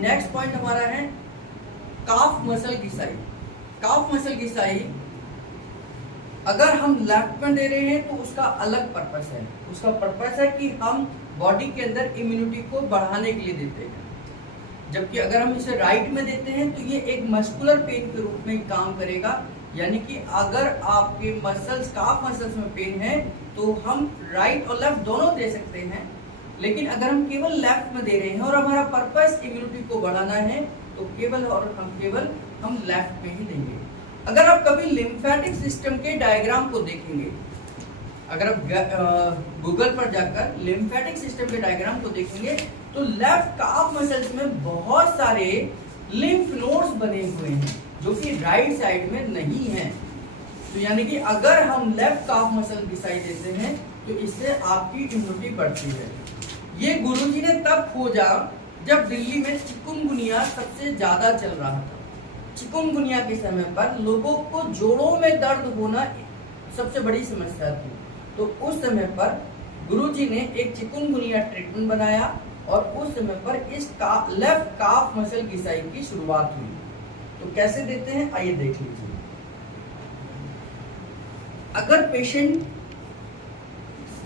Next point हमारा है calf muscle घिसाई। Calf muscle घिसाई अगर हम लेफ्ट में दे रहे हैं तो उसका अलग पर्पस है। उसका पर्पस है कि हम बॉडी के अंदर इम्यूनिटी को बढ़ाने के लिए देते हैं, जबकि अगर हम इसे राइट में देते हैं तो ये एक मस्कुलर पेन के रूप में काम करेगा। यानी कि अगर आपके मसल्स, काफ मसल्स में पेन है तो हम राइट और लेफ्ट दोनों दे सकते हैं, लेकिन अगर हम केवल लेफ्ट में दे रहे हैं और हमारा पर्पस इम्यूनिटी को बढ़ाना है तो केवल हम लेफ्ट में ही देंगे। अगर आप कभी लिम्फेटिक सिस्टम के डायग्राम को देखेंगे, अगर आप गूगल पर जाकर लिम्फेटिक सिस्टम के डायग्राम को देखेंगे तो लेफ्ट काफ मसल्स में बहुत सारे लिम्फ नोड्स बने हुए हैं जो कि राइट साइड में नहीं है। तो यानी कि अगर हम लेफ्ट काफ मसल घिसाई देते हैं तो इससे आपकी इम्यूनिटी बढ़ती है। ये गुरुजी ने तब खोजा जब दिल्ली में चिकुनगुनिया सबसे ज्यादा चल रहा था। चिकुनगुनिया के समय पर लोगों को जोड़ों में दर्द होना सबसे बड़ी समस्या थी। तो उस समय पर गुरुजी ने एक चिकुनगुनिया ट्रीटमेंट बनाया और उस समय पर लेफ्ट काफ मसल घिसाई की शुरुआत हुई। तो कैसे देते हैं आइए देख लीजिए। अगर पेशेंट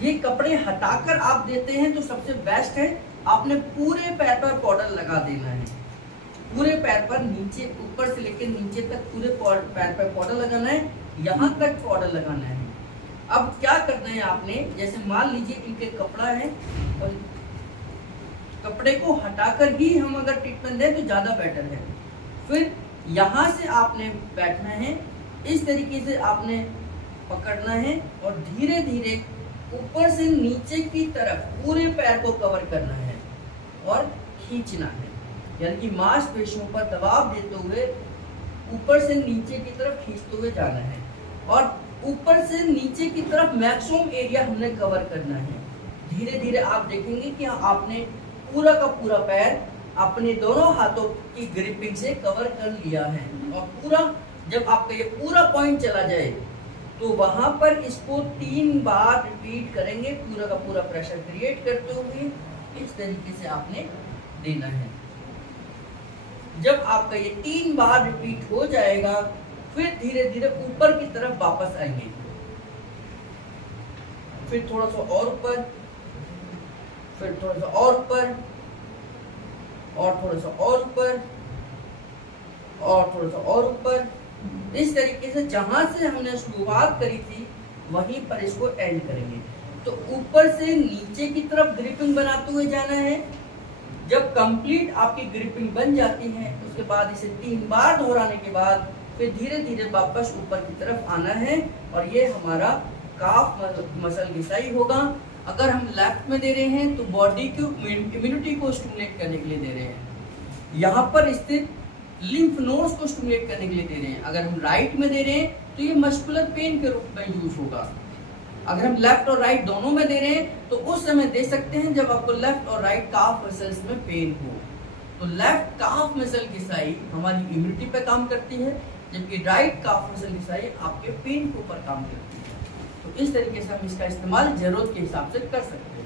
ये कपड़े हटाकर आप देते हैं तो सबसे बेस्ट है आपने पूरे पैर पर पाउडर लगा देना है। पूरे पैर पर नीचे, ऊपर से लेकर नीचे तक पूरे पैर पर पाउडर लगाना है, यहाँ तक पाउडर लगाना है। अब क्या करना है आपने, जैसे मान लीजिए इनके कपड़ा है और कपड़े को हटाकर ही हम अगर ट्रीटमेंट दें तो ज्यादा बेटर है। फिर यहाँ से आपने बैठना है, इस तरीके से आपने पकड़ना है और धीरे धीरे ऊपर से नीचे की तरफ पूरे पैर को कवर करना है और खींचना है। यानी कि मांसपेशियों पर दबाव देते हुए ऊपर से नीचे की तरफ खींचते हुए जाना है और ऊपर से नीचे की तरफ मैक्सिमम एरिया हमने कवर करना है। धीरे धीरे आप देखेंगे कि आपने पूरा का पूरा पैर अपने दोनों हाथों की ग्रिपिंग से कवर कर लिया है। और पूरा जब आपका ये पूरा पॉइंट चला जाए तो वहां पर इसको 3 बार रिपीट करेंगे, पूरा का पूरा प्रेशर क्रिएट करते हुए इस तरीके से आपने देना है। जब आपका ये 3 बार रिपीट हो जाएगा फिर धीरे धीरे ऊपर की तरफ वापस आएंगे, फिर थोड़ा सा और ऊपर, फिर थोड़ा सा और ऊपर और थोड़ा सा और ऊपर और थोड़ा सा और ऊपर। इस तरीके से जहां से हमने शुरुआत करी थी वहीं पर इसको एंड करेंगे। तो ऊपर से नीचे की तरफ ग्रिपिंग बनाते हुए जाना है। जब कंप्लीट आपकी ग्रिपिंग बन जाती है उसके बाद इसे 3 बार दोहराने के बाद फिर धीरे धीरे वापस ऊपर की तरफ आना है और ये हमारा काफ मसल घिसाई होगा। अगर हम लेफ्ट में दे रहे हैं तो बॉडी की इम्यूनिटी को स्टिमुलेट करने के लिए दे रहे हैं, यहाँ पर स्थित लिम्फ नोड्स को स्टिमुलेट करने के लिए दे रहे हैं। अगर हम राइट में दे रहे हैं तो ये मस्कुलर पेन के रूप में यूज होगा। अगर हम लेफ्ट और राइट दोनों में दे रहे हैं तो उस समय दे सकते हैं जब आपको लेफ्ट और राइट काफ मसल्स में पेन हो। तो लेफ्ट काफ मसल घिसाई हमारी इम्यूनिटी पे काम करती है, जबकि राइट काफ मसल घिसाई आपके पेन के ऊपर काम करती है। तो इस तरीके से हम इसका इस्तेमाल जरूरत के हिसाब से कर सकते हैं।